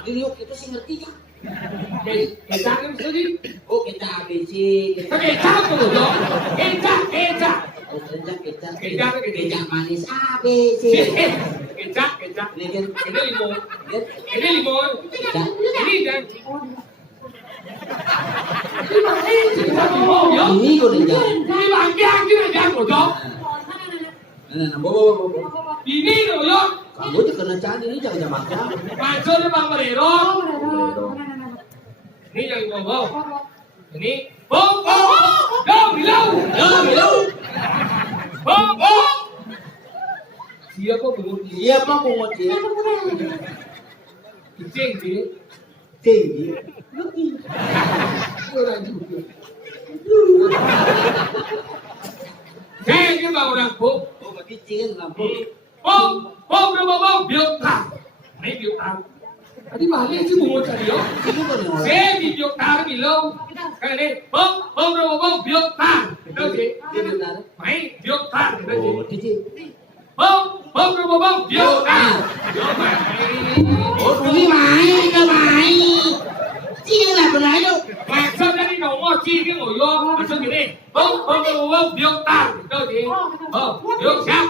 Yuk kita sih ngerti kan kita kan sedih. oh kita ABC kita Kecap tuh dong. Kecap. oh kita Kecap. kita manis ABC Kecap. ini kan Ini limon. kan Ini limon. Ini kan. ini kok nih jangan Ini bangkian kita jangan dong. nah bawa Ini loh. kamu tuh kena candi ini jangan makan Masuk Bang Merero. Ini yang ngomong. Ini bom. Bilau. Bom. Siapa belum iya pak mau ngoceh Cing sih. tinggi Orang juga. Saya bang orang bom. oh berarti cingin lampu Bom, biok tang. Ini biok tang. Tadi balik sih mau cari yo. ini kok nih orang Saya di biok tang bilau. Kayak ini, bom, biok tang. Itu sih. ini benar Main biok tang. Itu sih. oh berarti cing Bom, biok tang. oh ini main ke main cingin lah benar itu Maksud dari nomor chi cái ngồi vô, maksud gini, biok tang. Itu sih. Biok siap.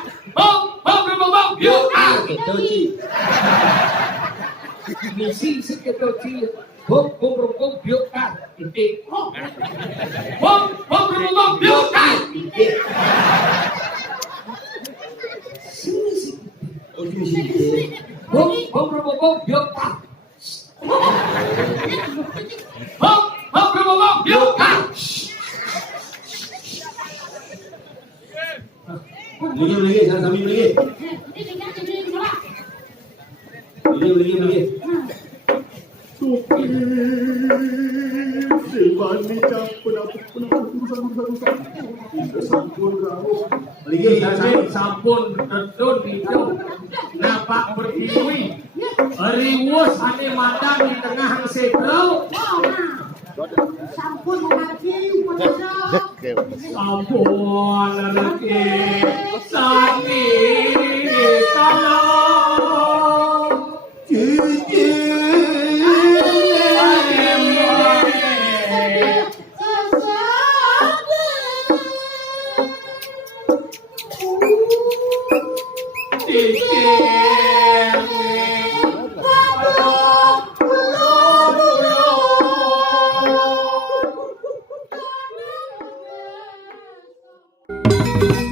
Biok tang. gitu sih Misi sekitar chi. Bom, biok tang. Inti. Bom, biok tang. oh ini sih Bom, biok tang. Biok tang. lagi kami lagi Uki. Sebani campur urusan. Sampun kamu. Beli Jadi sampun tetun itu. Napak berkiwi. Riwus ane madang di tengah sekro. Sampun mengaji, mengaji. Sampun rezeki sami kalau Cici. Thank you.